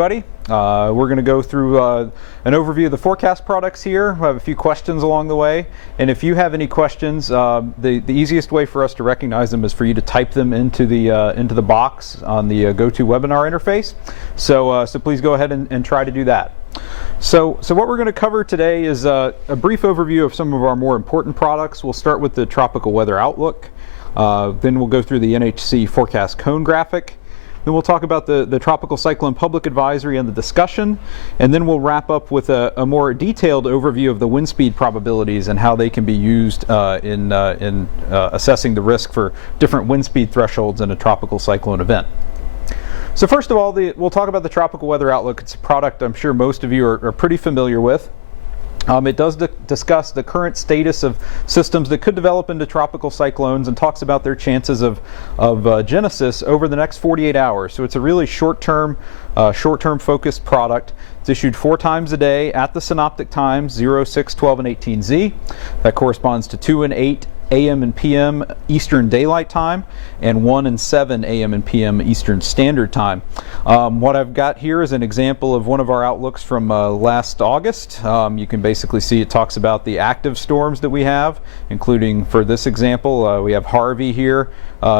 Everybody, we're going to go through an overview of the forecast products here. We have a few questions along the way, and if you have any questions, the easiest way for us to recognize them is for you to type them into the box on the GoToWebinar interface. So please go ahead and try to do that. So what we're going to cover today is a brief overview of some of our more important products. We'll start with the tropical weather outlook. Then we'll go through the NHC forecast cone graphic. Then we'll talk about the Tropical Cyclone Public Advisory and the discussion, and then we'll wrap up with a more detailed overview of the wind speed probabilities and how they can be used in assessing the risk for different wind speed thresholds in a tropical cyclone event. So first of all, we'll talk about the Tropical Weather Outlook. It's a product I'm sure most of you are pretty familiar with. It does discuss the current status of systems that could develop into tropical cyclones and talks about their chances of genesis over the next 48 hours. So it's a really short-term focused product. It's issued 4 times a day at the synoptic times, 0, 6, 12, and 18Z. That corresponds to 2 and 8 a.m. and p.m. Eastern Daylight Time and 1 and 7 a.m. and p.m. Eastern Standard Time. What I've got here is an example of one of our outlooks from last August. You can basically see it talks about the active storms that we have, including for this example, we have Harvey here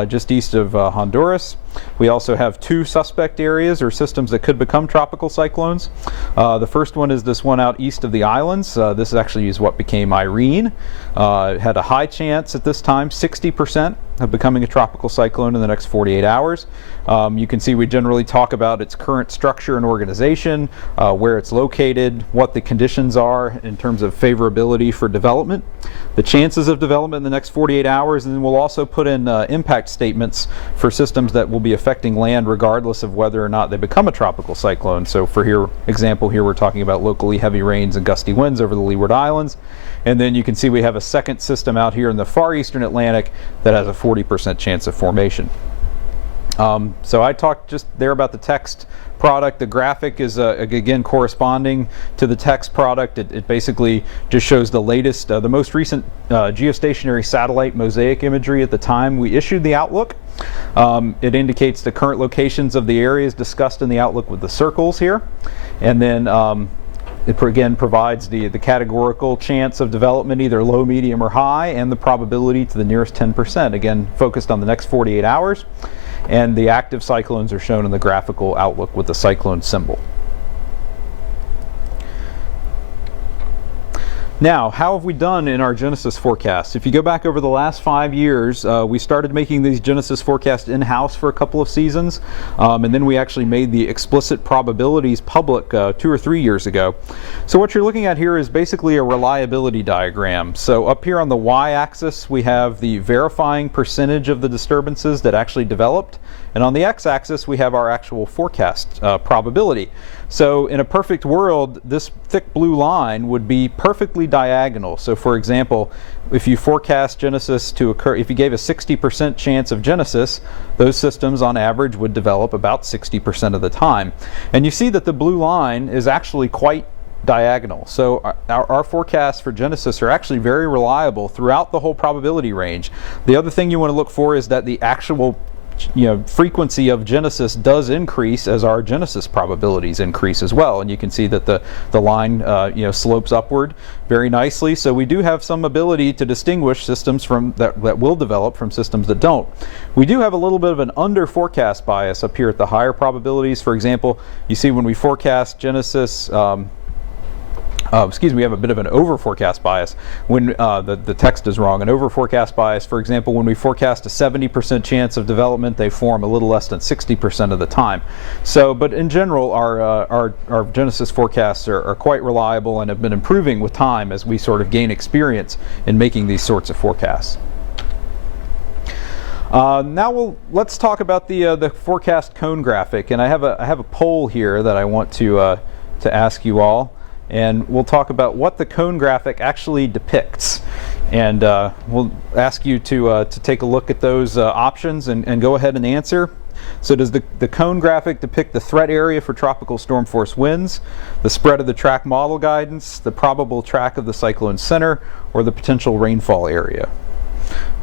just east of Honduras. We also have 2 suspect areas or systems that could become tropical cyclones. The first one is this one out east of the islands. This actually is what became Irene. It had a high chance at this time, 60%, of becoming a tropical cyclone in the next 48 hours. You can see we generally talk about its current structure and organization, where it's located, what the conditions are in terms of favorability for development, the chances of development in the next 48 hours, and then we'll also put in impact statements for systems that will be affecting land regardless of whether or not they become a tropical cyclone. So for example here we're talking about locally heavy rains and gusty winds over the Leeward Islands. And then you can see we have a second system out here in the far eastern Atlantic that has a 40% chance of formation. So I talked just there about the text product. The graphic is again corresponding to the text product. It basically just shows the latest, the most recent geostationary satellite mosaic imagery at the time we issued the outlook. It indicates the current locations of the areas discussed in the outlook with the circles here, and then it again provides the categorical chance of development, either low, medium, or high, and the probability to the nearest 10%, again focused on the next 48 hours. And the active cyclones are shown in the graphical outlook with the cyclone symbol. Now, how have we done in our genesis forecasts? If you go back over the last 5 years, we started making these genesis forecasts in-house for a couple of seasons, and then we actually made the explicit probabilities public 2 or 3 years ago. So what you're looking at here is basically a reliability diagram. So up here on the y-axis we have the verifying percentage of the disturbances that actually developed, and on the x-axis we have our actual forecast probability. So in a perfect world, this thick blue line would be perfectly diagonal. So for example, if you forecast genesis to occur, if you gave a 60% chance of genesis, those systems on average would develop about 60% of the time. And you see that the blue line is actually quite diagonal. So our forecasts for genesis are actually very reliable throughout the whole probability range. The other thing you want to look for is that the actual frequency of genesis does increase as our genesis probabilities increase as well, and you can see that the line slopes upward very nicely. So we do have some ability to distinguish systems from that will develop from systems that don't. We do have a little bit of an under forecast bias up here at the higher probabilities. For example, you see when we forecast genesis, we have a bit of an over forecast bias when the text is wrong. An over forecast bias, for example, when we forecast a 70% chance of development, they form a little less than 60% of the time. So, but in general, our genesis forecasts are quite reliable and have been improving with time as we sort of gain experience in making these sorts of forecasts. Now let's talk about the forecast cone graphic, and I have a poll here that I want to ask you all. And we'll talk about what the cone graphic actually depicts. And we'll ask you to take a look at those options and go ahead and answer. So does the cone graphic depict the threat area for tropical storm force winds, the spread of the track model guidance, the probable track of the cyclone center, or the potential rainfall area?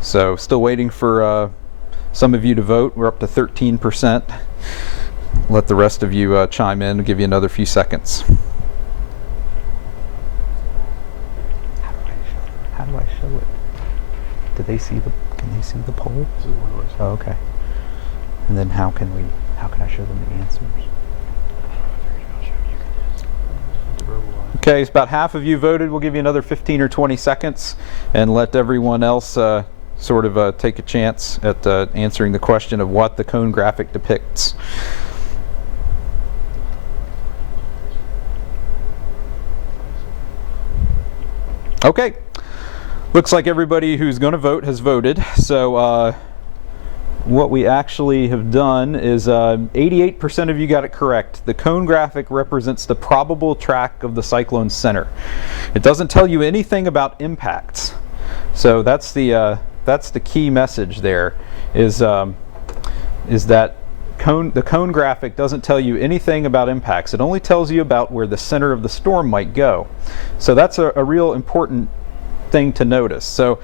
So still waiting for some of you to vote. We're up to 13%. let the rest of you chime in. I'll give you another few seconds. How do I show it? Do they see the? Can they see the poll? Oh, okay. And then how can I show them the answers? Okay, it's about half of you voted. We'll give you another 15 or 20 seconds and let everyone else sort of take a chance at answering the question of what the cone graphic depicts. Okay, looks like everybody who's going to vote has voted. So what we actually have done is 88% of you got it correct. The cone graphic represents the probable track of the cyclone's center. It doesn't tell you anything about impacts. So that's the key message there, is that the cone graphic doesn't tell you anything about impacts. It only tells you about where the center of the storm might go. So that's a real important thing to notice. So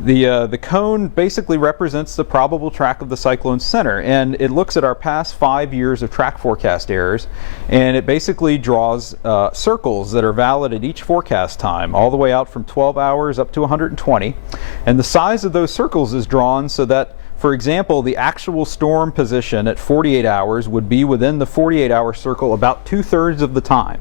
the cone basically represents the probable track of the cyclone's center, and it looks at our past 5 years of track forecast errors, and it basically draws circles that are valid at each forecast time, all the way out from 12 hours up to 120. And the size of those circles is drawn so that, for example, the actual storm position at 48 hours would be within the 48-hour circle about 2/3 of the time.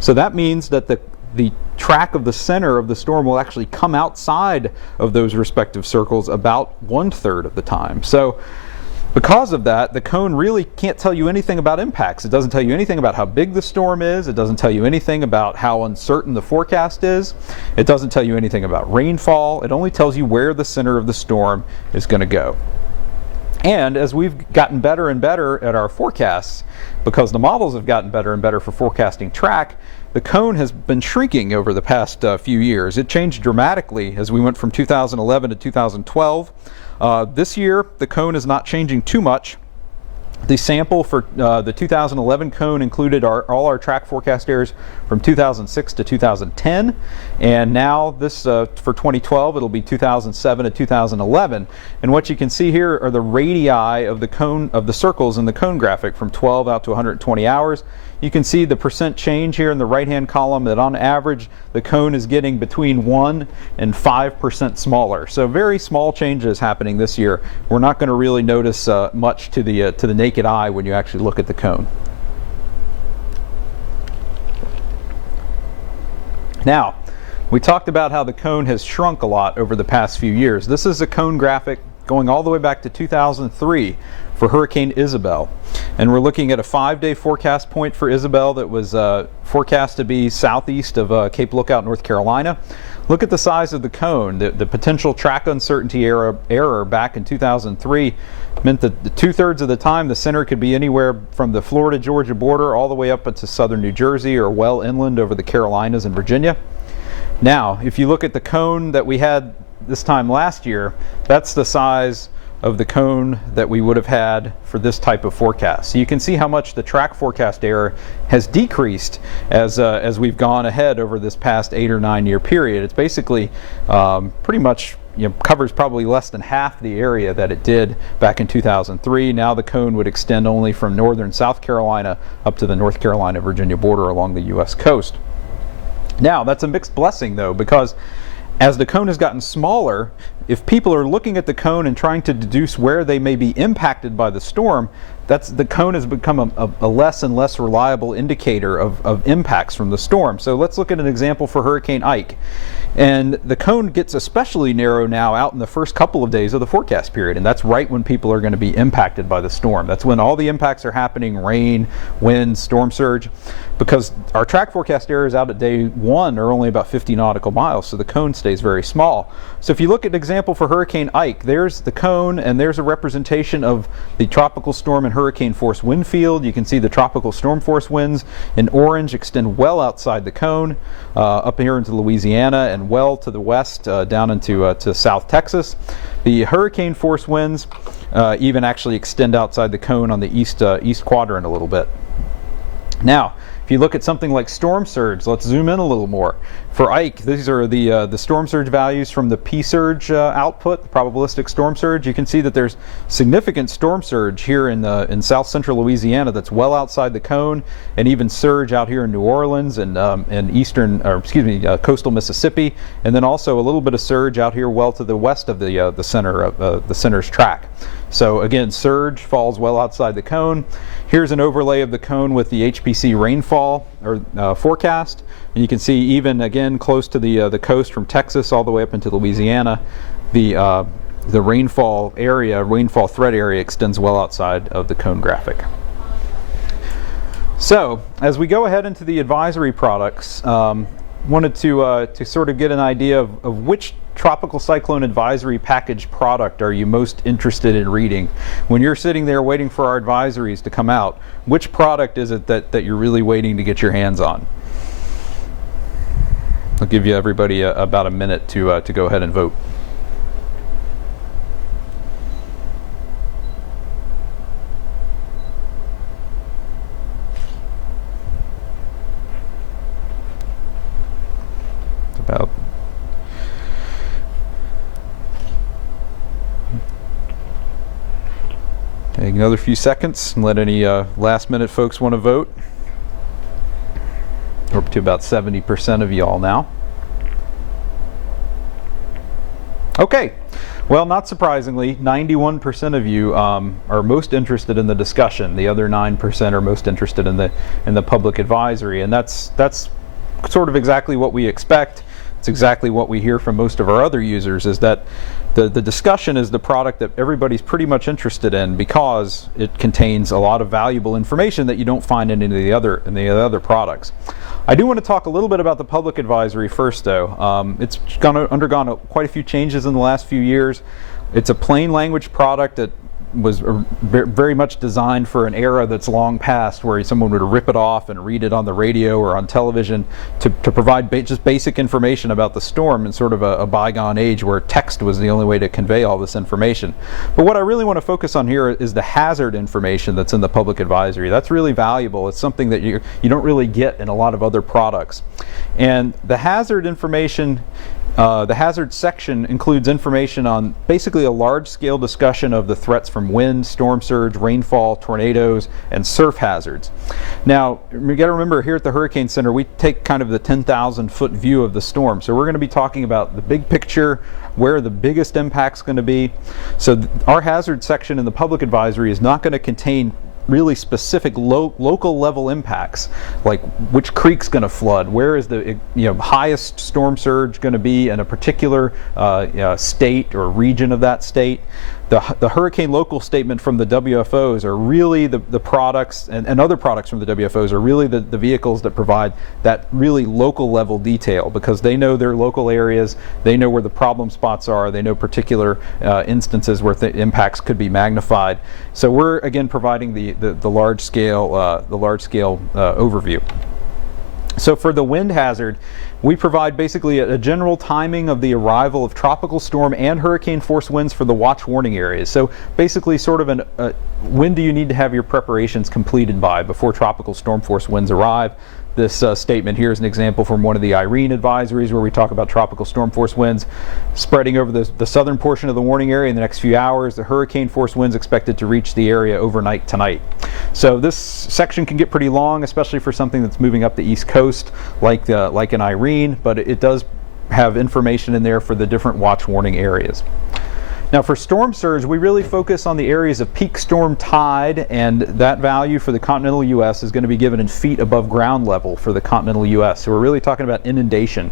So that means that the track of the center of the storm will actually come outside of those respective circles about 1/3 of the time. So because of that, the cone really can't tell you anything about impacts. It doesn't tell you anything about how big the storm is. It doesn't tell you anything about how uncertain the forecast is. It doesn't tell you anything about rainfall. It only tells you where the center of the storm is going to go. And as we've gotten better and better at our forecasts, because the models have gotten better and better for forecasting track, the cone has been shrinking over the past few years. It changed dramatically as we went from 2011 to 2012. This year, the cone is not changing too much. The sample for the 2011 cone included all our track forecast errors from 2006 to 2010, and now this for 2012 it'll be 2007 to 2011. And what you can see here are the radii of the cone, of the circles in the cone graphic from 12 out to 120 hours. You can see the percent change here in the right-hand column, that on average the cone is getting between 1 and 5% smaller. So very small changes happening this year. We're not going to really notice much to the naked eye when you actually look at the cone. Now, we talked about how the cone has shrunk a lot over the past few years. This is a cone graphic going all the way back to 2003 for Hurricane Isabel. And we're looking at a 5-day forecast point for Isabel that was forecast to be southeast of Cape Lookout, North Carolina. Look at the size of the cone. The potential track uncertainty error back in 2003 meant that the 2/3 of the time the center could be anywhere from the Florida-Georgia border all the way up into southern New Jersey or well inland over the Carolinas and Virginia. Now, if you look at the cone that we had this time last year, that's the size of the cone that we would have had for this type of forecast. So you can see how much the track forecast error has decreased as we've gone ahead over this past 8 or 9 year period. It's basically pretty much, covers probably less than half the area that it did back in 2003. Now the cone would extend only from northern South Carolina up to the North Carolina-Virginia border along the U.S. coast. Now that's a mixed blessing though, because as the cone has gotten smaller, if people are looking at the cone and trying to deduce where they may be impacted by the storm, the cone has become a less and less reliable indicator of impacts from the storm. So let's look at an example for Hurricane Ike. And the cone gets especially narrow now out in the first couple of days of the forecast period, and that's right when people are going to be impacted by the storm. That's when all the impacts are happening: rain, wind, storm surge, because our track forecast errors out at day 1 are only about 50 nautical miles, so the cone stays very small. So if you look at an example for Hurricane Ike, there's the cone and there's a representation of the tropical storm and hurricane force wind field. You can see the tropical storm force winds in orange extend well outside the cone, up here into Louisiana, and well to the west down into to South Texas. The hurricane force winds even actually extend outside the cone on the east quadrant a little bit. Now, if If you look at something like storm surge, let's zoom in a little more. For Ike, these are the storm surge values from the P-surge output, the probabilistic storm surge. You can see that there's significant storm surge here in south central Louisiana that's well outside the cone, and even surge out here in New Orleans and coastal Mississippi, and then also a little bit of surge out here well to the west of the center of the center's track. So again, surge falls well outside the cone. Here's an overlay of the cone with the HPC rainfall or forecast, and you can see even again close to the coast from Texas all the way up into Louisiana, the rainfall threat area extends well outside of the cone graphic. So as we go ahead into the advisory products, wanted to sort of get an idea of which tropical cyclone advisory package product are you most interested in reading. When you're sitting there waiting for our advisories to come out, which product is it that you're really waiting to get your hands on? I'll give you everybody about a minute to go ahead and vote. It's about take another few seconds and let any last minute folks want to vote. We're up to about 70% of y'all now. Okay, well, not surprisingly, 91% of you are most interested in the discussion. The other 9% are most interested in the public advisory, and that's sort of exactly what we expect. It's exactly what we hear from most of our other users, is that the discussion is the product that everybody's pretty much interested in because it contains a lot of valuable information that you don't find in any of the other products. I do want to talk a little bit about the public advisory first, though. It's undergone quite a few changes in the last few years. It's a plain language product that was very much designed for an era that's long past, where someone would rip it off and read it on the radio or on television to provide just basic information about the storm in sort of a bygone age where text was the only way to convey all this information. But what I really want to focus on here is the hazard information that's in the public advisory. That's really valuable. It's something that you don't really get in a lot of other products. And the hazard information, the hazard section includes information on basically a large-scale discussion of the threats from wind, storm surge, rainfall, tornadoes, and surf hazards. Now, you got to remember, here at the Hurricane Center, we take kind of the 10,000-foot view of the storm. So we're going to be talking about the big picture, where the biggest impact's going to be. So our hazard section in the public advisory is not going to contain really specific local level impacts, like which creek's going to flood, where is the highest storm surge going to be in a particular state or region of that state. The hurricane local statement from the WFOs are really the products, and other products from the WFOs are really the vehicles that provide that really local level detail, because they know their local areas, they know where the problem spots are, they know particular instances where the impacts could be magnified. So we're again providing the large scale overview. So for the wind hazard, we provide basically a general timing of the arrival of tropical storm and hurricane force winds for the watch warning areas. So basically sort of when do you need to have your preparations completed by before tropical storm force winds arrive. This statement here is an example from one of the Irene advisories, where we talk about tropical storm force winds spreading over the southern portion of the warning area in the next few hours. The hurricane force winds expected to reach the area overnight tonight. So this section can get pretty long, especially for something that's moving up the East Coast like an Irene, but it does have information in there for the different watch warning areas. Now for storm surge, we really focus on the areas of peak storm tide, and that value for the continental U.S. is going to be given in feet above ground level for the continental U.S. So we're really talking about inundation.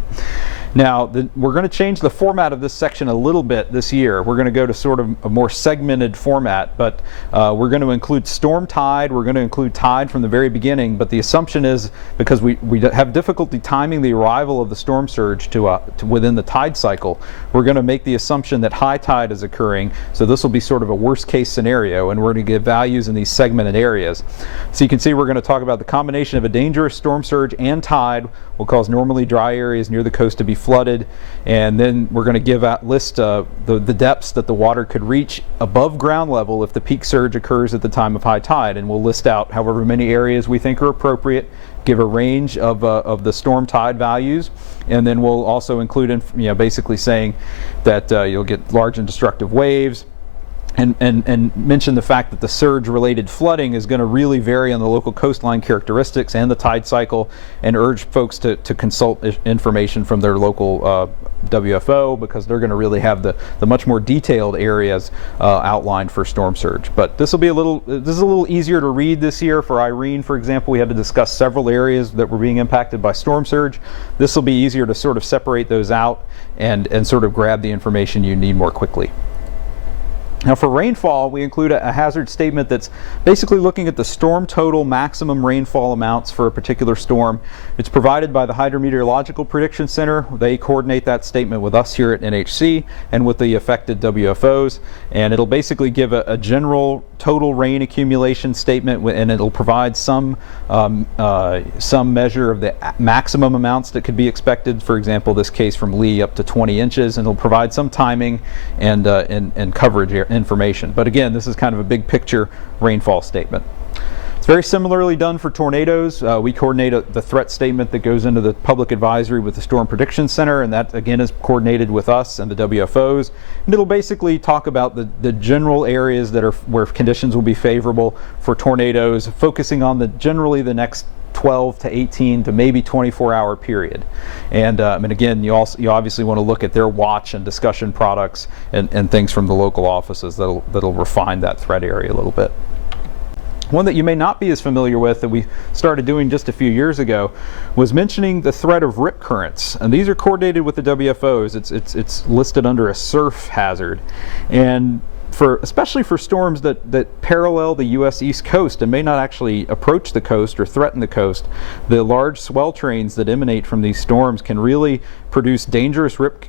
Now, we're going to change the format of this section a little bit this year. We're going to go to sort of a more segmented format, but we're going to include storm tide. We're going to include tide from the very beginning, but the assumption is, because we have difficulty timing the arrival of the storm surge to within the tide cycle, we're going to make the assumption that high tide is occurring. So this will be sort of a worst case scenario, and we're going to give values in these segmented areas. So you can see we're going to talk about the combination of a dangerous storm surge and tide will cause normally dry areas near the coast to be flooded, and then we're going to list the depths that the water could reach above ground level if the peak surge occurs at the time of high tide, and we'll list out however many areas we think are appropriate, give a range of the storm tide values, and then we'll also include basically saying that you'll get large and destructive waves, and mention the fact that the surge-related flooding is going to really vary on the local coastline characteristics and the tide cycle, and urge folks to consult information from their local WFO, because they're going to really have the much more detailed areas outlined for storm surge. But this is a little easier to read this year. For Irene, for example, we had to discuss several areas that were being impacted by storm surge. This will be easier to sort of separate those out and sort of grab the information you need more quickly. Now for rainfall, we include a hazard statement that's basically looking at the storm total maximum rainfall amounts for a particular storm. It's provided by the Hydrometeorological Prediction Center. They coordinate that statement with us here at NHC and with the affected WFOs, and it'll basically give a general total rain accumulation statement, and it'll provide some measure of the maximum amounts that could be expected. For example, this case from Lee up to 20 inches, and it'll provide some timing and coverage information. But again, this is kind of a big picture rainfall statement. It's very similarly done for tornadoes. We coordinate the threat statement that goes into the public advisory with the Storm Prediction Center, and that again is coordinated with us and the WFOs. And it'll basically talk about the general areas that are where conditions will be favorable for tornadoes, focusing on generally the next 12 to 18 to maybe 24-hour period. And again, you obviously want to look at their watch and discussion products and things from the local offices that'll refine that threat area a little bit. One that you may not be as familiar with that we started doing just a few years ago was mentioning the threat of rip currents. And these are coordinated with the WFOs. It's listed under a surf hazard. And especially for storms that parallel the U.S. East Coast and may not actually approach the coast or threaten the coast, the large swell trains that emanate from these storms can really produce dangerous rip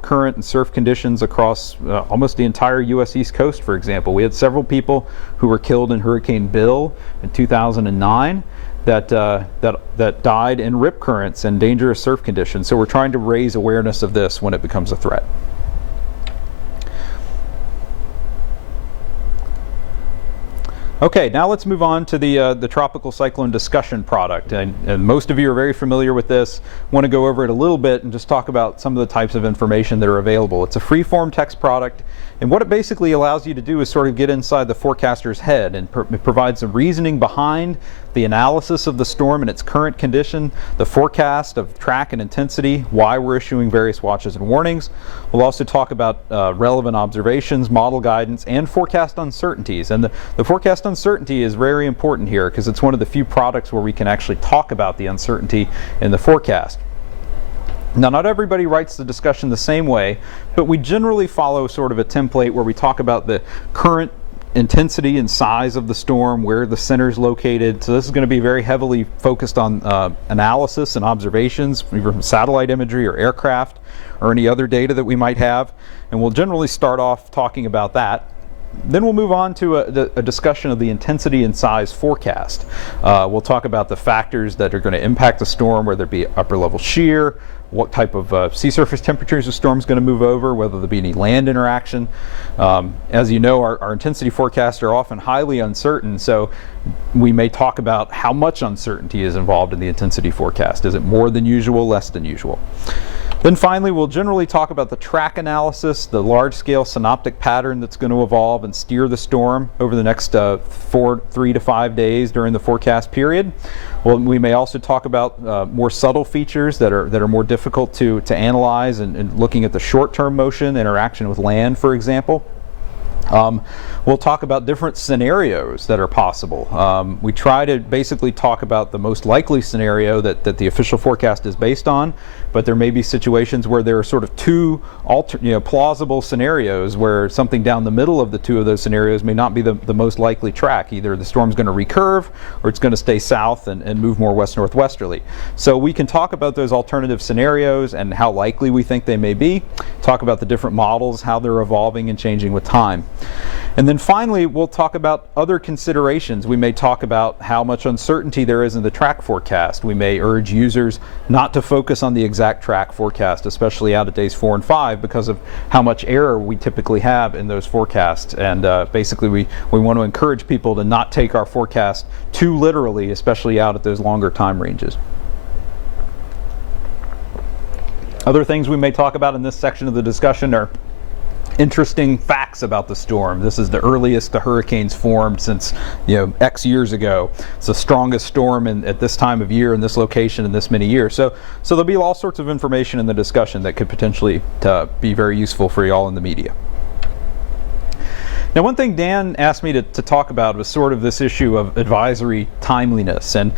current and surf conditions across almost the entire U.S. East Coast. For example, we had several people who were killed in Hurricane Bill in 2009 that died in rip currents and dangerous surf conditions. So we're trying to raise awareness of this when it becomes a threat. Okay, now let's move on to the tropical cyclone discussion product, and most of you are very familiar with this. Want to go over it a little bit and just talk about some of the types of information that are available. It's a free-form text product, and what it basically allows you to do is sort of get inside the forecaster's head and provide some reasoning behind the analysis of the storm and its current condition, the forecast of track and intensity, why we're issuing various watches and warnings. We'll also talk about relevant observations, model guidance, and forecast uncertainties. And the forecast uncertainty is very important here because it's one of the few products where we can actually talk about the uncertainty in the forecast. Now, not everybody writes the discussion the same way, but we generally follow sort of a template where we talk about the current intensity and size of the storm, where the center is located. So this is going to be very heavily focused on analysis and observations, either from satellite imagery or aircraft or any other data that we might have. And we'll generally start off talking about that. Then we'll move on to a discussion of the intensity and size forecast. We'll talk about the factors that are going to impact the storm, whether it be upper level shear, what type of sea surface temperatures the storm is going to move over, whether there be any land interaction. As you know, our intensity forecasts are often highly uncertain, so we may talk about how much uncertainty is involved in the intensity forecast. Is it more than usual, less than usual? Then finally, we'll generally talk about the track analysis, the large-scale synoptic pattern that's going to evolve and steer the storm over the next 3 to 5 days during the forecast period. Well, we may also talk about more subtle features that are more difficult to analyze, and looking at the short-term motion, interaction with land, for example. We'll talk about different scenarios that are possible. We try to basically talk about the most likely scenario that the official forecast is based on, but there may be situations where there are sort of two plausible scenarios where something down the middle of the two of those scenarios may not be the most likely track. Either the storm's going to recurve or it's going to stay south and move more west-northwesterly. So we can talk about those alternative scenarios and how likely we think they may be, talk about the different models, how they're evolving and changing with time. And then finally, we'll talk about other considerations. We may talk about how much uncertainty there is in the track forecast. We may urge users not to focus on the exact track forecast, especially out at days 4 and 5, because of how much error we typically have in those forecasts. And basically, we want to encourage people to not take our forecast too literally, especially out at those longer time ranges. Other things we may talk about in this section of the discussion are interesting facts about the storm. This is the earliest the hurricanes formed since, X years ago. It's the strongest storm at this time of year in this location in this many years. So there'll be all sorts of information in the discussion that could potentially be very useful for y'all in the media. Now, one thing Dan asked me to talk about was sort of this issue of advisory timeliness. And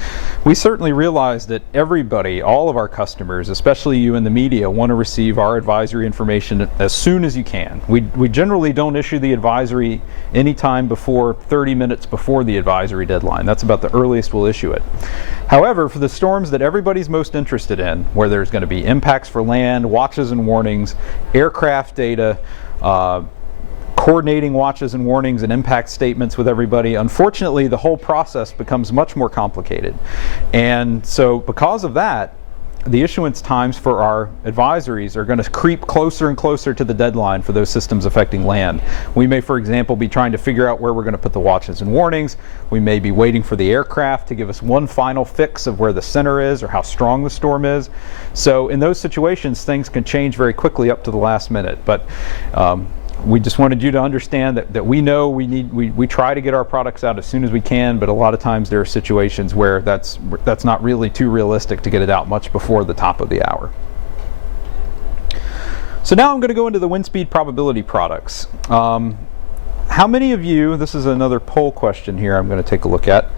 we certainly realize that everybody, all of our customers, especially you in the media, want to receive our advisory information as soon as you can. We generally don't issue the advisory anytime before 30 minutes before the advisory deadline. That's about the earliest we'll issue it. However, for the storms that everybody's most interested in, where there's going to be impacts for land, watches and warnings, aircraft data, coordinating watches and warnings and impact statements with everybody, unfortunately the whole process becomes much more complicated. And so because of that, the issuance times for our advisories are going to creep closer and closer to the deadline for those systems affecting land. We may, for example, be trying to figure out where we're going to put the watches and warnings. We may be waiting for the aircraft to give us one final fix of where the center is or how strong the storm is. So in those situations, things can change very quickly up to the last minute. But we just wanted you to understand that we know we try to get our products out as soon as we can, but a lot of times there are situations where that's not really too realistic to get it out much before the top of the hour. So now I'm going to go into the wind speed probability products. How many of you, this is another poll question here I'm going to take a look at.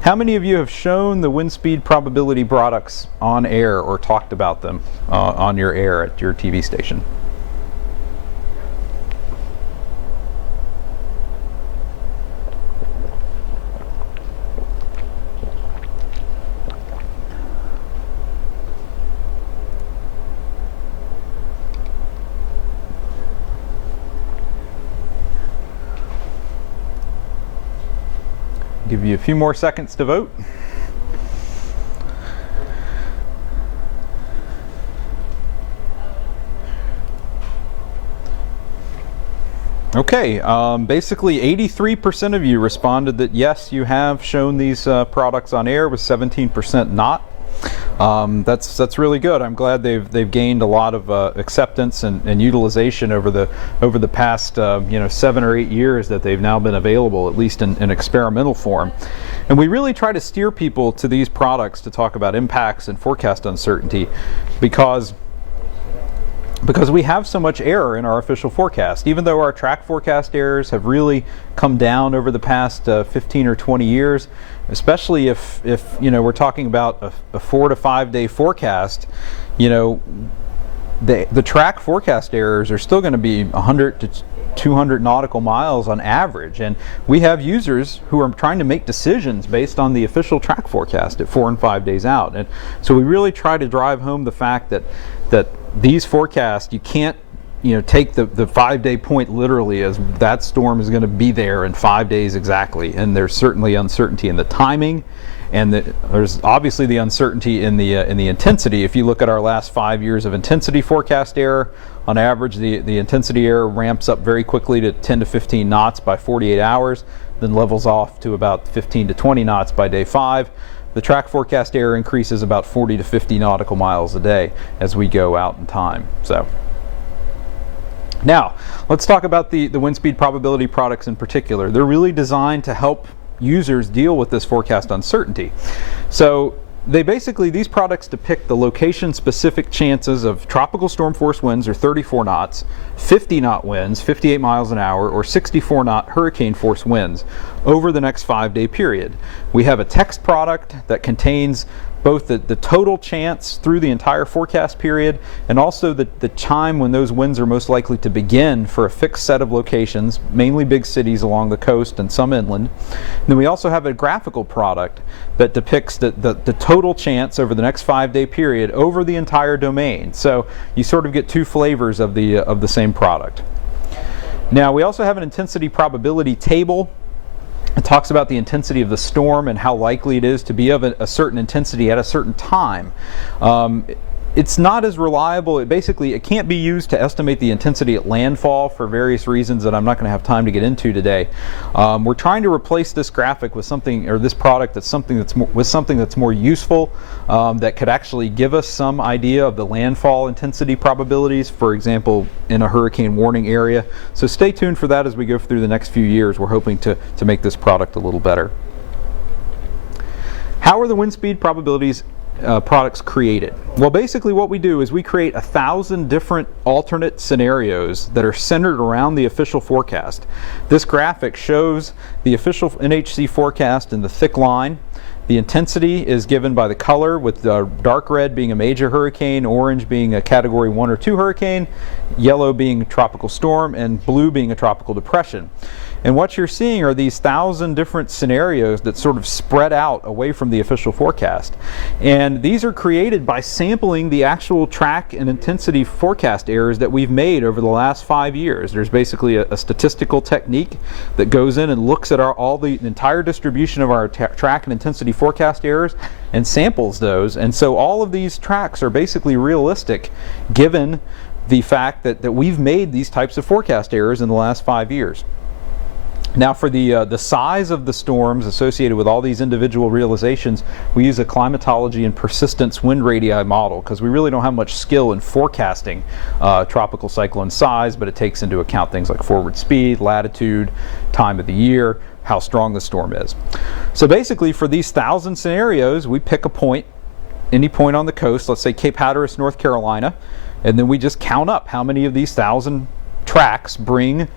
How many of you have shown the wind speed probability products on air or talked about them on your air at your TV station? Give you a few more seconds to vote. Okay, basically 83% of you responded that yes, you have shown these products on air, with 17% not. That's really good. I'm glad they've gained a lot of acceptance and utilization over the past 7 or 8 years that they've now been available, at least in experimental form. And we really try to steer people to these products to talk about impacts and forecast uncertainty because we have so much error in our official forecast. Even though our track forecast errors have really come down over the past 15 or 20 years, especially if we're talking about a 4 to 5 day forecast, the track forecast errors are still going to be 100 to 200 nautical miles on average. And we have users who are trying to make decisions based on the official track forecast at 4 and 5 days out. And so we really try to drive home the fact that these forecasts, you can't take the 5-day point literally as that storm is going to be there in 5 days exactly. And there's certainly uncertainty in the timing, and there's obviously the uncertainty in the intensity. If you look at our last 5 years of intensity forecast error, on average the intensity error ramps up very quickly to 10 to 15 knots by 48 hours, then levels off to about 15 to 20 knots by day 5. The track forecast error increases about 40 to 50 nautical miles a day as we go out in time. So now let's talk about the wind speed probability products in particular. They're really designed to help users deal with this forecast uncertainty. So these products depict the location-specific chances of tropical storm force winds, or 34 knots, 50-knot winds, 58 miles an hour, or 64-knot hurricane force winds over the next 5-day period. We have a text product that contains both the total chance through the entire forecast period and also the time when those winds are most likely to begin for a fixed set of locations, mainly big cities along the coast and some inland. And then we also have a graphical product that depicts the total chance over the next 5-day period over the entire domain. So you sort of get two flavors of the same product. Now we also have an intensity probability table. It talks about the intensity of the storm and how likely it is to be of a certain intensity at a certain time. It's not as reliable. It can't be used to estimate the intensity at landfall for various reasons that I'm not going to have time to get into today. We're trying to replace this graphic with something, or this product that's something that's more useful, that could actually give us some idea of the landfall intensity probabilities, for example, in a hurricane warning area. So stay tuned for that as we go through the next few years. We're hoping to make this product a little better. How are the wind speed probabilities products created? Well, basically what we do is we create 1,000 different alternate scenarios that are centered around the official forecast. This graphic shows the official NHC forecast in the thick line. The intensity is given by the color, with dark red being a major hurricane, orange being a category 1 or 2 hurricane, yellow being a tropical storm, and blue being a tropical depression. And what you're seeing are these 1,000 different scenarios that sort of spread out away from the official forecast. And these are created by sampling the actual track and intensity forecast errors that we've made over the last 5 years. There's basically a statistical technique that goes in and looks at the entire distribution of our track and intensity forecast errors and samples those. And so all of these tracks are basically realistic given the fact that we've made these types of forecast errors in the last 5 years. Now, for the size of the storms associated with all these individual realizations, we use a climatology and persistence wind radii model, because we really don't have much skill in forecasting tropical cyclone size, but it takes into account things like forward speed, latitude, time of the year, how strong the storm is. So basically, for these 1,000 scenarios, we pick a point, any point on the coast, let's say Cape Hatteras, North Carolina, and then we just count up how many of these 1,000 tracks bring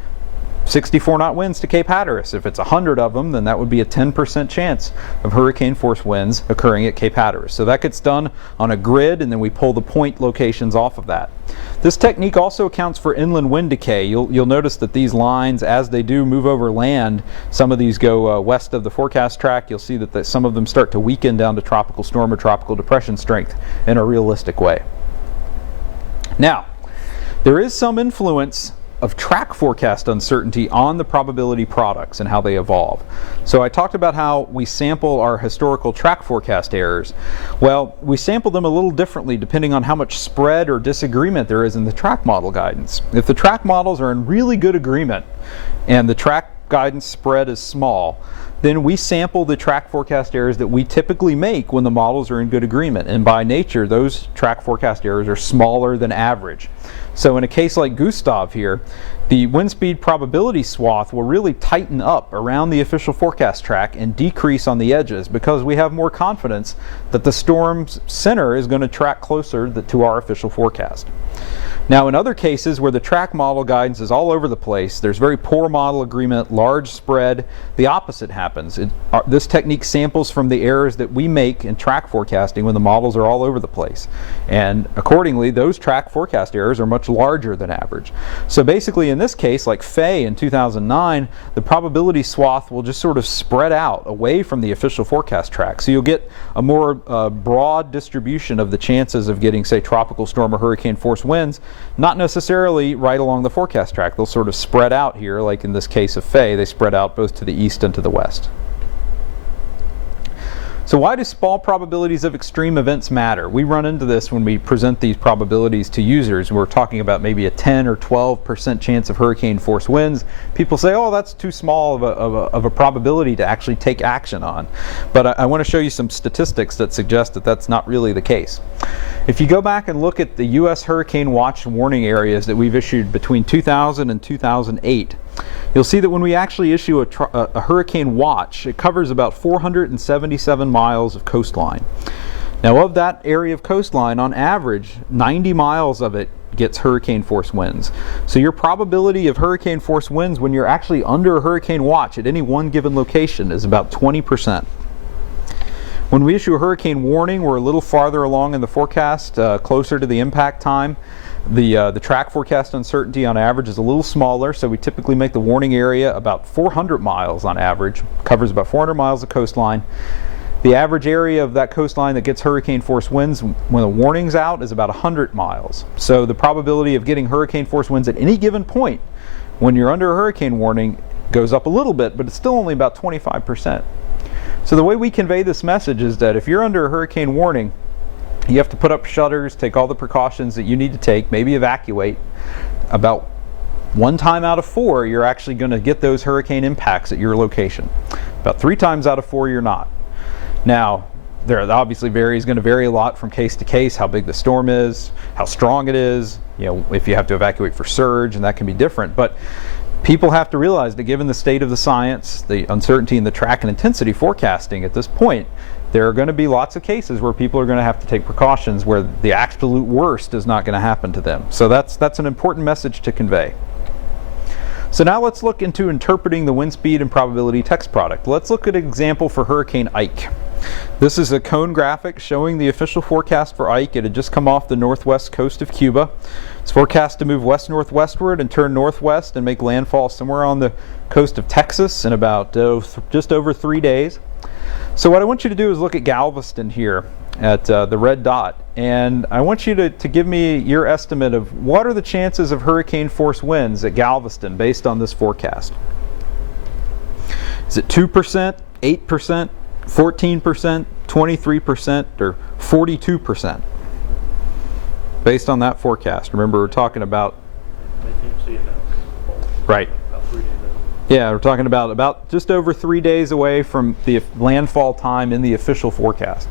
64 knot winds to Cape Hatteras. If it's 100 of them, then that would be a 10% chance of hurricane force winds occurring at Cape Hatteras. So that gets done on a grid, and then we pull the point locations off of that. This technique also accounts for inland wind decay. You'll notice that these lines, as they do move over land, some of these go west of the forecast track. You'll see that some of them start to weaken down to tropical storm or tropical depression strength in a realistic way. Now, there is some influence of track forecast uncertainty on the probability products and how they evolve. So I talked about how we sample our historical track forecast errors. Well, we sample them a little differently depending on how much spread or disagreement there is in the track model guidance. If the track models are in really good agreement and the track guidance spread is small, then we sample the track forecast errors that we typically make when the models are in good agreement. And by nature, those track forecast errors are smaller than average. So in a case like Gustav here, the wind speed probability swath will really tighten up around the official forecast track and decrease on the edges, because we have more confidence that the storm's center is going to track closer to our official forecast. Now, in other cases where the track model guidance is all over the place, there's very poor model agreement, large spread, the opposite happens. This technique samples from the errors that we make in track forecasting when the models are all over the place. And accordingly, those track forecast errors are much larger than average. So basically, in this case, like Faye in 2009, the probability swath will just sort of spread out away from the official forecast track. So you'll get a more broad distribution of the chances of getting, say, tropical storm or hurricane force winds, not necessarily right along the forecast track. They'll sort of spread out here, like in this case of Faye, they spread out both to the east and to the west. So why do small probabilities of extreme events matter? We run into this when we present these probabilities to users. We're talking about maybe a 10 or 12% chance of hurricane force winds. People say, oh, that's too small of a probability to actually take action on. But I want to show you some statistics that suggest that that's not really the case. If you go back and look at the U.S. Hurricane Watch warning areas that we've issued between 2000 and 2008, you'll see that when we actually issue a hurricane watch, it covers about 477 miles of coastline. Now, of that area of coastline, on average, 90 miles of it gets hurricane force winds. So your probability of hurricane force winds when you're actually under a hurricane watch at any one given location is about 20%. When we issue a hurricane warning, we're a little farther along in the forecast, closer to the impact time. The track forecast uncertainty on average is a little smaller, so we typically make the warning area about 400 miles on average, covers about 400 miles of coastline. The average area of that coastline that gets hurricane force winds when the warning's out is about 100 miles. So the probability of getting hurricane force winds at any given point when you're under a hurricane warning, it goes up a little bit, but it's still only about 25%. So the way we convey this message is that if you're under a hurricane warning, you have to put up shutters, take all the precautions that you need to take, maybe evacuate. About 1 time out of 4, you're actually going to get those hurricane impacts at your location. About 3 times out of 4, you're not. Now, there obviously is going to vary a lot from case to case, how big the storm is, how strong it is, if you have to evacuate for surge, and that can be different. But people have to realize that given the state of the science, the uncertainty in the track and intensity forecasting at this point, there are going to be lots of cases where people are going to have to take precautions where the absolute worst is not going to happen to them. So that's an important message to convey. So now let's look into interpreting the wind speed and probability text product. Let's look at an example for Hurricane Ike. This is a cone graphic showing the official forecast for Ike. It had just come off the northwest coast of Cuba. It's forecast to move west-northwestward and turn northwest and make landfall somewhere on the coast of Texas in about just over 3 days. So what I want you to do is look at Galveston here at the red dot, and I want you to give me your estimate of what are the chances of hurricane force winds at Galveston based on this forecast. Is it 2%, 8%, 14%, 23%, or 42%? Based on that forecast. Remember, we're talking about... Right. Yeah, we're talking about just over 3 days away from the landfall time in the official forecast.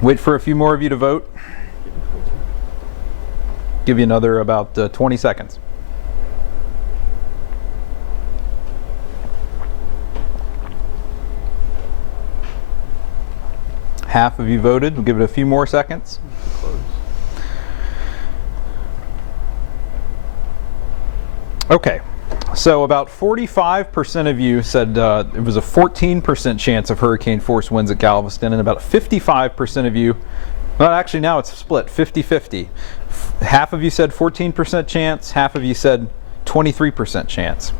Wait for a few more of you to vote. Give you another about 20 seconds. Half of you voted. We'll give it a few more seconds. Okay, so about 45% of you said it was a 14% chance of hurricane force winds at Galveston, and about 55% of you, well, actually now it's split 50-50. Half of you said 14% chance, half of you said 23% chance.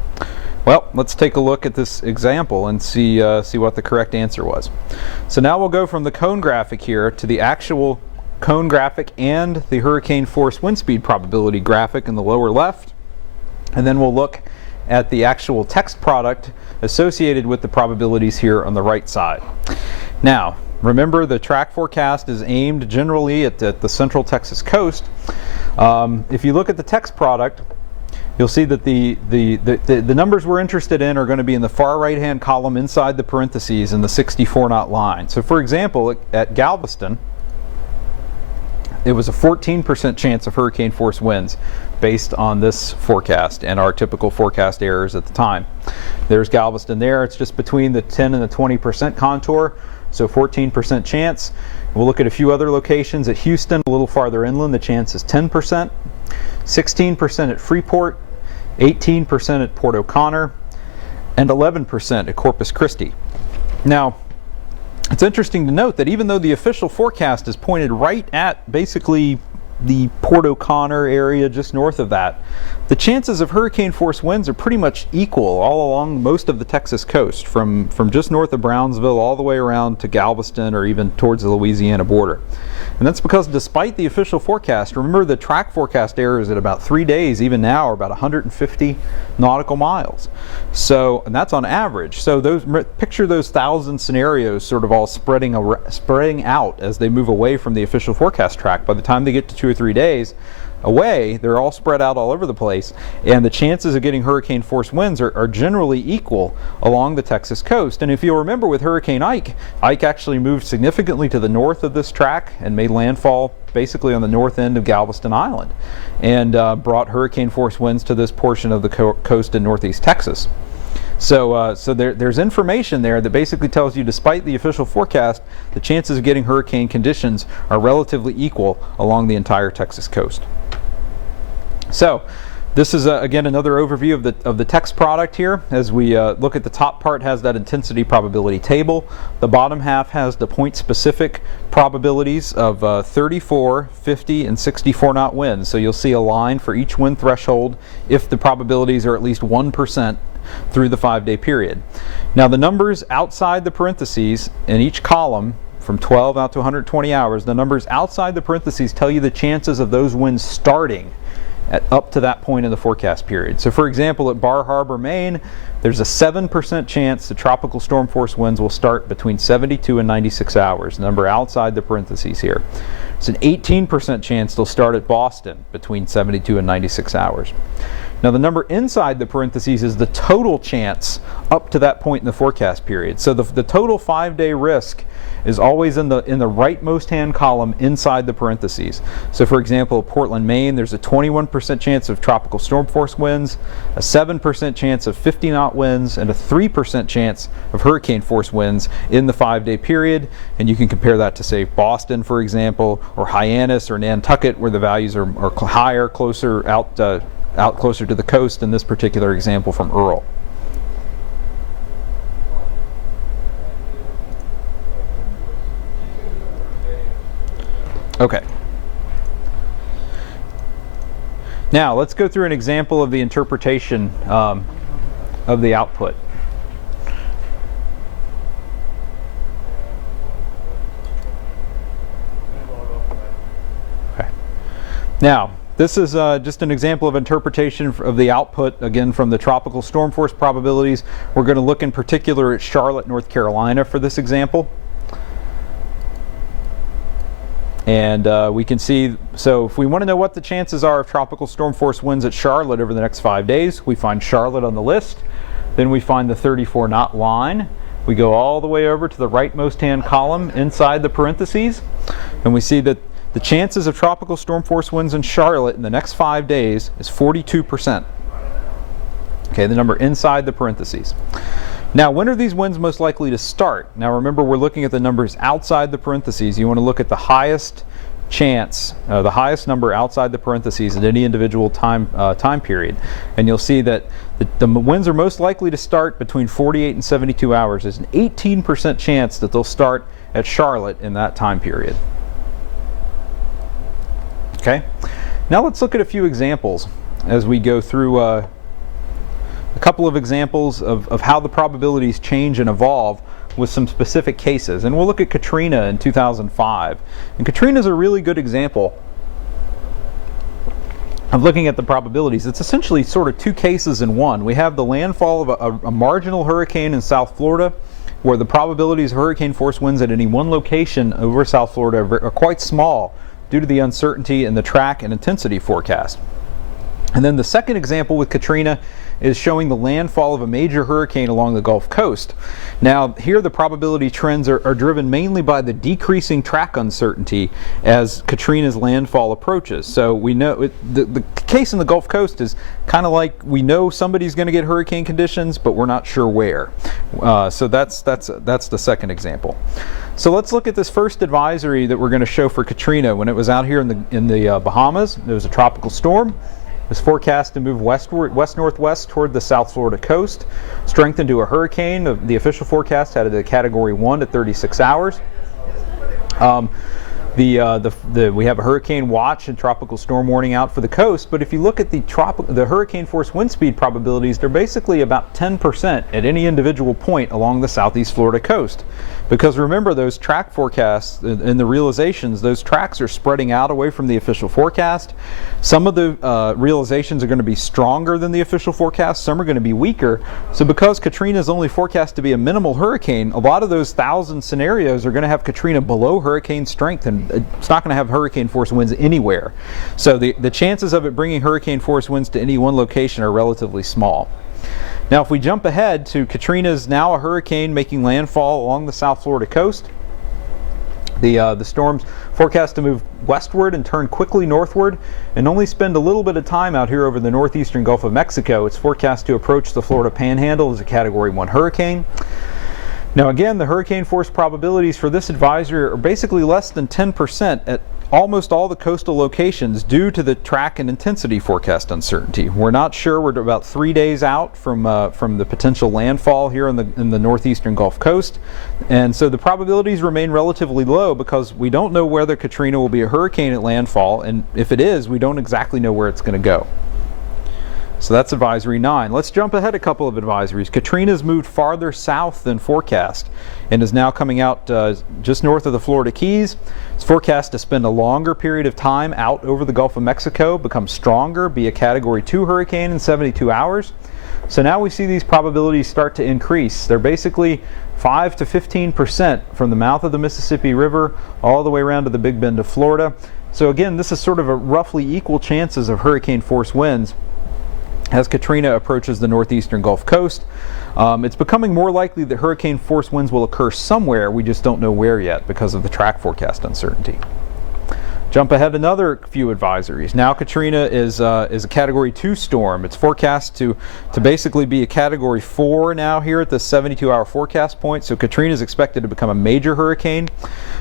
Well, let's take a look at this example and see what the correct answer was. So now we'll go from the cone graphic here to the actual cone graphic and the hurricane force wind speed probability graphic in the lower left. And then we'll look at the actual text product associated with the probabilities here on the right side. Now, remember the track forecast is aimed generally at the central Texas coast. If you look at the text product, you'll see that the numbers we're interested in are going to be in the far right-hand column inside the parentheses in the 64-knot line. So for example, at Galveston, it was a 14% chance of hurricane force winds based on this forecast and our typical forecast errors at the time. There's Galveston there. It's just between the 10 and the 20% contour, so 14% chance. We'll look at a few other locations. At Houston, a little farther inland, the chance is 10%. 16% at Freeport, 18% at Port O'Connor, and 11% at Corpus Christi. Now, it's interesting to note that even though the official forecast is pointed right at basically the Port O'Connor area just north of that, the chances of hurricane force winds are pretty much equal all along most of the Texas coast, from just north of Brownsville all the way around to Galveston or even towards the Louisiana border. And that's because despite the official forecast, remember the track forecast errors at about 3 days, even now, are about 150 nautical miles. So, and that's on average. So picture those 1,000 scenarios sort of all spreading out as they move away from the official forecast track. By the time they get to 2 or 3 days away, they're all spread out all over the place, and the chances of getting hurricane force winds are generally equal along the Texas coast. And if you'll remember with Hurricane Ike, Ike actually moved significantly to the north of this track and made landfall basically on the north end of Galveston Island, and brought hurricane force winds to this portion of the coast in northeast Texas. So there's information there that basically tells you, despite the official forecast, the chances of getting hurricane conditions are relatively equal along the entire Texas coast. So This is again another overview of the text product here. As we look at the top part, has that intensity probability table. The bottom half has the point specific probabilities of 34, 50, and 64 knot winds. So you'll see a line for each wind threshold if the probabilities are at least 1% through the 5-day period. Now the numbers outside the parentheses in each column from 12 out to 120 hours, the numbers outside the parentheses tell you the chances of those winds starting up to that point in the forecast period. So for example, at Bar Harbor, Maine, there's a 7% chance the tropical storm force winds will start between 72 and 96 hours, the number outside the parentheses here. It's an 18% chance they'll start at Boston between 72 and 96 hours. Now the number inside the parentheses is the total chance up to that point in the forecast period. So the total 5-day risk is always in the rightmost hand column inside the parentheses. So for example, Portland, Maine, there's a 21% chance of tropical storm force winds, a 7% chance of 50 knot winds, and a 3% chance of hurricane force winds in the 5-day period. And you can compare that to, say, Boston, for example, or Hyannis or Nantucket, where the values are higher, closer out closer to the coast in this particular example from Earl. Okay. Now let's go through an example of the interpretation of the output. Okay. Now this is just an example of interpretation of the output, again, from the tropical storm force probabilities. We're going to look in particular at Charlotte, North Carolina for this example. And we can see, so if we want to know what the chances are of tropical storm force winds at Charlotte over the next 5 days, we find Charlotte on the list. Then we find the 34 knot line. We go all the way over to the rightmost hand column inside the parentheses, and we see that the chances of tropical storm force winds in Charlotte in the next 5 days is 42%. Okay, the number inside the parentheses. Now, when are these winds most likely to start? Now remember, we're looking at the numbers outside the parentheses. You want to look at the highest chance, the highest number outside the parentheses at any individual time period. And you'll see that the winds are most likely to start between 48 and 72 hours. There's an 18% chance that they'll start at Charlotte in that time period. Okay, now let's look at a few examples as we go through a couple of examples of how the probabilities change and evolve with some specific cases. And we'll look at Katrina in 2005. And Katrina is a really good example of looking at the probabilities. It's essentially sort of two cases in one. We have the landfall of a marginal hurricane in South Florida, where the probabilities of hurricane force winds at any one location over South Florida are quite small due to the uncertainty in the track and intensity forecast. And then the second example with Katrina is showing the landfall of a major hurricane along the Gulf Coast. Now here the probability trends are driven mainly by the decreasing track uncertainty as Katrina's landfall approaches. So we know the case in the Gulf Coast is kind of like we know somebody's going to get hurricane conditions, but we're not sure where. So that's the second example. So let's look at this first advisory that we're going to show for Katrina. When it was out here in the Bahamas, there was a tropical storm. It was forecast to move west-northwest toward the South Florida coast, strengthened to a hurricane. The official forecast had a Category 1 at 36 hours. We have a hurricane watch and tropical storm warning out for the coast, but if you look at the hurricane force wind speed probabilities, they're basically about 10% at any individual point along the southeast Florida coast. Because remember, those track forecasts and the realizations, those tracks are spreading out away from the official forecast. Some of the realizations are going to be stronger than the official forecast, some are going to be weaker. So because Katrina is only forecast to be a minimal hurricane, a lot of those 1,000 scenarios are going to have Katrina below hurricane strength, and it's not going to have hurricane force winds anywhere. So the chances of it bringing hurricane force winds to any one location are relatively small. Now if we jump ahead to Katrina's now a hurricane making landfall along the South Florida coast, the storm's forecast to move westward and turn quickly northward and only spend a little bit of time out here over the northeastern Gulf of Mexico. It's forecast to approach the Florida Panhandle as a Category 1 hurricane. Now again, the hurricane force probabilities for this advisory are basically less than 10% almost all the coastal locations due to the track and intensity forecast uncertainty. We're not sure. We're about 3 days out from the potential landfall here in the northeastern Gulf Coast, and so the probabilities remain relatively low because we don't know whether Katrina will be a hurricane at landfall, and if it is, we don't exactly know where it's going to go. So that's advisory 9. Let's jump ahead a couple of advisories. Katrina's moved farther south than forecast and is now coming out just north of the Florida Keys. It's forecast to spend a longer period of time out over the Gulf of Mexico, become stronger, be a Category 2 hurricane in 72 hours. So now we see these probabilities start to increase. They're basically 5 to 15% from the mouth of the Mississippi River all the way around to the Big Bend of Florida. So again, this is sort of a roughly equal chances of hurricane force winds as Katrina approaches the northeastern Gulf Coast. It's becoming more likely that hurricane force winds will occur somewhere. We just don't know where yet because of the track forecast uncertainty. Jump ahead another few advisories. Now Katrina is a Category 2 storm. It's forecast to basically be a Category 4 now here at the 72-hour forecast point. So Katrina is expected to become a major hurricane.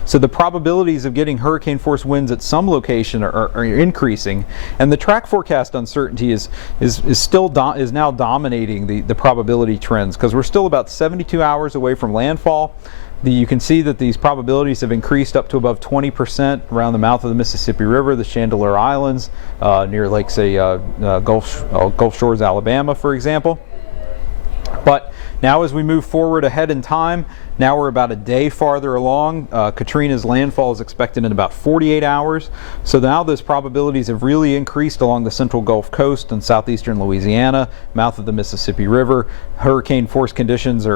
So the probabilities of getting hurricane force winds at some location are increasing, and the track forecast uncertainty is now dominating the probability trends because we're still about 72 hours away from landfall. You can see that these probabilities have increased up to above 20% around the mouth of the Mississippi River, the Chandeleur Islands, near Lake, say, Gulf Shores, Alabama, for example. But now as we move forward ahead in time, now we're about a day farther along. Katrina's landfall is expected in about 48 hours. So now those probabilities have really increased along the central Gulf Coast and southeastern Louisiana, mouth of the Mississippi River. Hurricane force conditions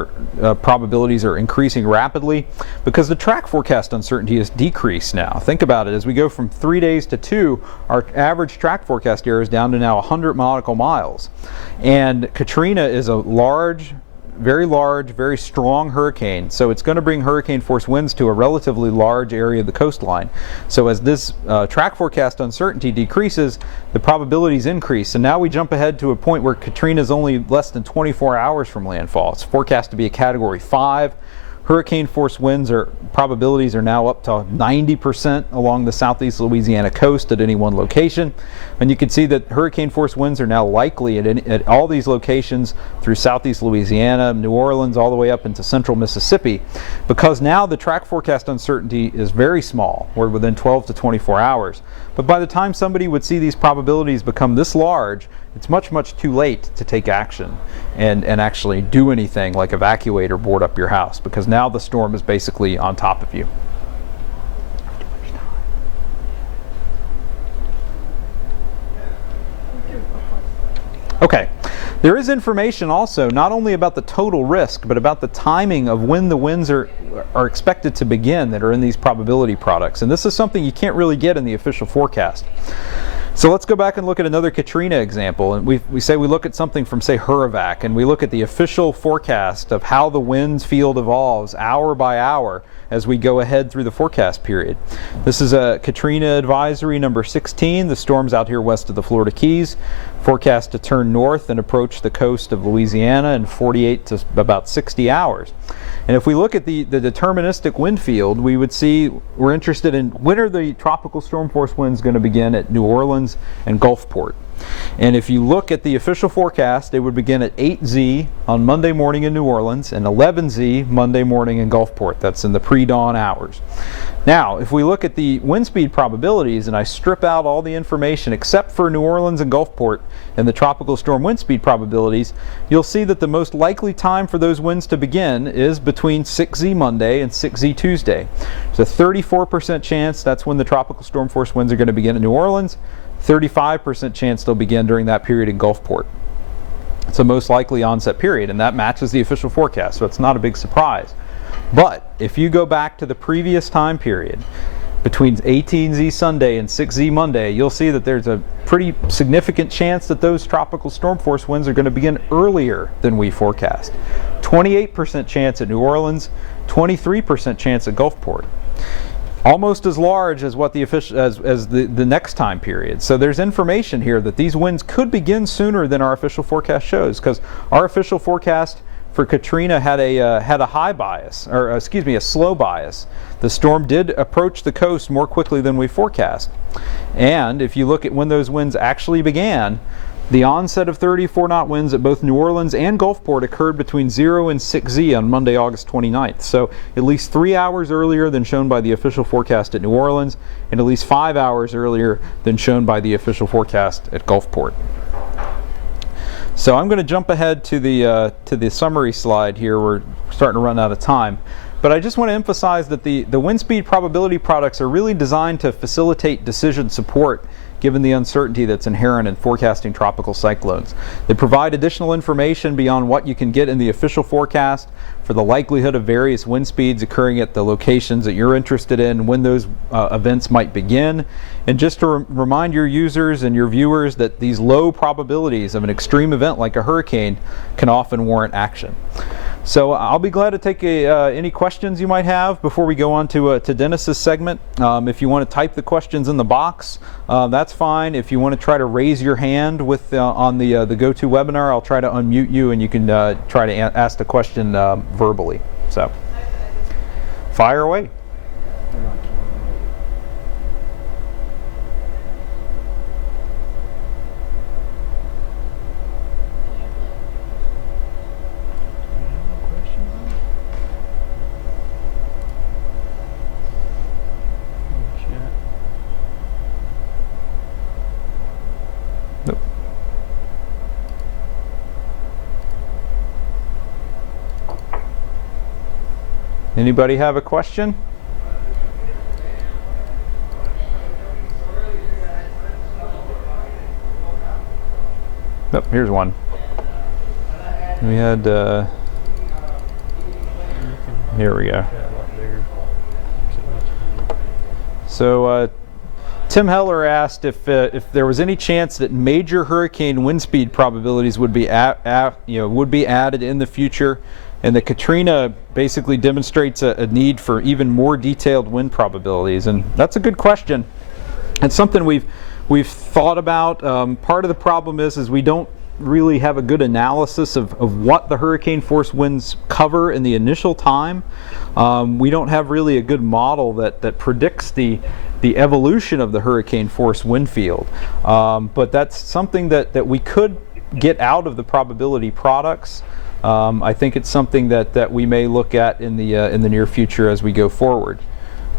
probabilities are increasing rapidly because the track forecast uncertainty has decreased now. Think about it. As we go from 3 days to 2, our average track forecast error is down to now 100 nautical miles. And Katrina is a large, very strong hurricane, so it's going to bring hurricane force winds to a relatively large area of the coastline. So as this track forecast uncertainty decreases, the probabilities increase, and now we jump ahead to a point where Katrina is only less than 24 hours from landfall. It's forecast to be a Category 5. Hurricane force winds probabilities are now up to 90% along the southeast Louisiana coast at any one location. And you can see that hurricane force winds are now likely at all these locations through southeast Louisiana, New Orleans, all the way up into central Mississippi, because now the track forecast uncertainty is very small. We're within 12 to 24 hours. But by the time somebody would see these probabilities become this large, it's much too late to take action and actually do anything like evacuate or board up your house, because now the storm is basically on top of you. Okay, there is information also not only about the total risk, but about the timing of when the winds are expected to begin that are in these probability products. And this is something you can't really get in the official forecast. So let's go back and look at another Katrina example. And we look at something from, say, Hurricane, and we look at the official forecast of how the winds field evolves hour by hour as we go ahead through the forecast period. This is a Katrina advisory number 16. The storm's out here west of the Florida Keys. Forecast to turn north and approach the coast of Louisiana in 48 to about 60 hours. And if we look at the deterministic wind field, we would see we're interested in when are the tropical storm force winds going to begin at New Orleans and Gulfport. And if you look at the official forecast, they would begin at 8Z on Monday morning in New Orleans and 11Z Monday morning in Gulfport. That's in the pre-dawn hours. Now, if we look at the wind speed probabilities and I strip out all the information except for New Orleans and Gulfport and the tropical storm wind speed probabilities, you'll see that the most likely time for those winds to begin is between 6Z Monday and 6Z Tuesday. There's a 34% chance that's when the tropical storm force winds are going to begin in New Orleans, 35% chance they'll begin during that period in Gulfport. It's the most likely onset period, and that matches the official forecast, so it's not a big surprise. But if you go back to the previous time period, between 18Z Sunday and 6Z Monday, you'll see that there's a pretty significant chance that those tropical storm force winds are going to begin earlier than we forecast. 28% chance at New Orleans, 23% chance at Gulfport. Almost as large as what the official as the next time period. So there's information here that these winds could begin sooner than our official forecast shows, because our official forecast for Katrina had a high bias, or excuse me, a slow bias. The storm did approach the coast more quickly than we forecast. And if you look at when those winds actually began, the onset of 34 knot winds at both New Orleans and Gulfport occurred between 0 and 6Z on Monday, August 29th. So at least 3 hours earlier than shown by the official forecast at New Orleans, and at least 5 hours earlier than shown by the official forecast at Gulfport. So I'm going to jump ahead to the summary slide here. We're starting to run out of time. But I just want to emphasize that the wind speed probability products are really designed to facilitate decision support given the uncertainty that's inherent in forecasting tropical cyclones. They provide additional information beyond what you can get in the official forecast for the likelihood of various wind speeds occurring at the locations that you're interested in, when those events might begin, and just to remind your users and your viewers that these low probabilities of an extreme event like a hurricane can often warrant action. So I'll be glad to take any questions you might have before we go on to Dennis's segment. If you want to type the questions in the box, that's fine. If you want to try to raise your hand with on the GoToWebinar, I'll try to unmute you and you can try to ask the question verbally. So fire away. Anybody have a question? Oh, here's one. We had, here we go. So Tim Heller asked if there was any chance that major hurricane wind speed probabilities would be added in the future, and that Katrina basically demonstrates a need for even more detailed wind probabilities. And that's a good question. It's something we've thought about. Part of the problem is we don't really have a good analysis of what the hurricane force winds cover in the initial time. We don't have really a good model that predicts the evolution of the hurricane force wind field. But that's something that we could get out of the probability products. I think it's something that we may look at in the near future as we go forward.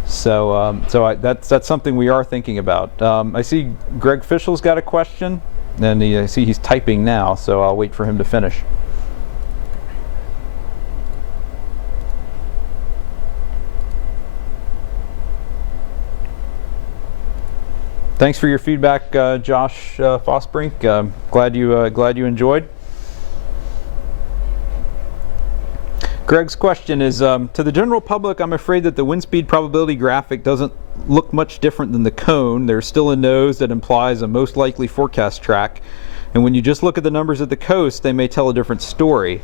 So that's something we are thinking about. I see Greg Fischel's got a question, and I see he's typing now, so I'll wait for him to finish. Thanks for your feedback, Josh Fosbrink. Glad you enjoyed. Greg's question is, to the general public, I'm afraid that the wind speed probability graphic doesn't look much different than the cone. There's still a nose that implies a most likely forecast track, and when you just look at the numbers at the coast, they may tell a different story.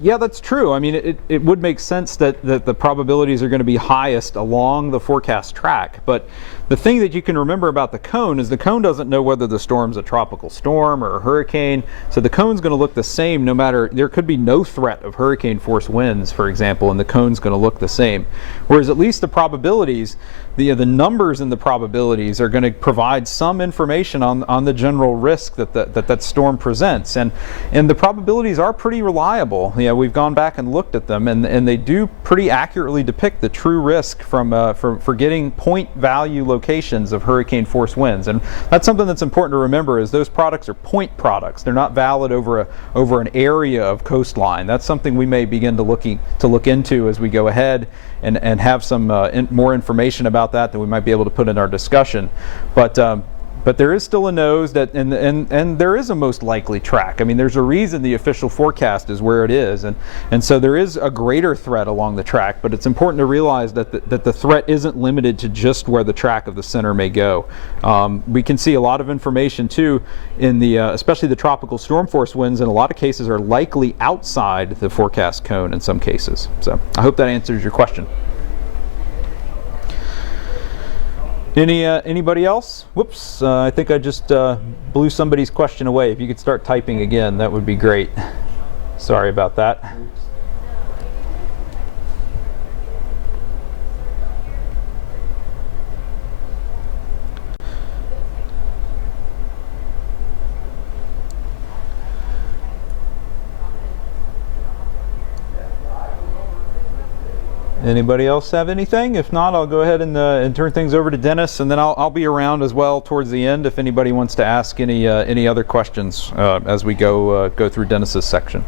Yeah, that's true. I mean, it would make sense that the probabilities are going to be highest along the forecast track, but the thing that you can remember about the cone is the cone doesn't know whether the storm's a tropical storm or a hurricane, so the cone's going to look the same no matter, there could be no threat of hurricane force winds, for example, and the cone's going to look the same. Whereas at least the probabilities, the numbers in the probabilities are going to provide some information on the general risk that storm presents, and the probabilities are pretty reliable. Yeah, we've gone back and looked at them, and they do pretty accurately depict the true risk for getting point value locations of hurricane force winds. And that's something that's important to remember, is those products are point products. They're not valid over an area of coastline. That's something we may begin to look into as we go ahead and have some more information about that we might be able to put in our discussion. But there is still a nose and there is a most likely track. I mean, there's a reason the official forecast is where it is, and so there is a greater threat along the track, but it's important to realize that the threat isn't limited to just where the track of the center may go. We can see a lot of information too in especially the tropical storm force winds in a lot of cases are likely outside the forecast cone in some cases. So I hope that answers your question. Anybody else? Whoops, I think I just blew somebody's question away. If you could start typing again, that would be great. Sorry about that. Anybody else have anything? If not, I'll go ahead and turn things over to Dennis, and then I'll be around as well towards the end if anybody wants to ask any other questions as we go through Dennis's section.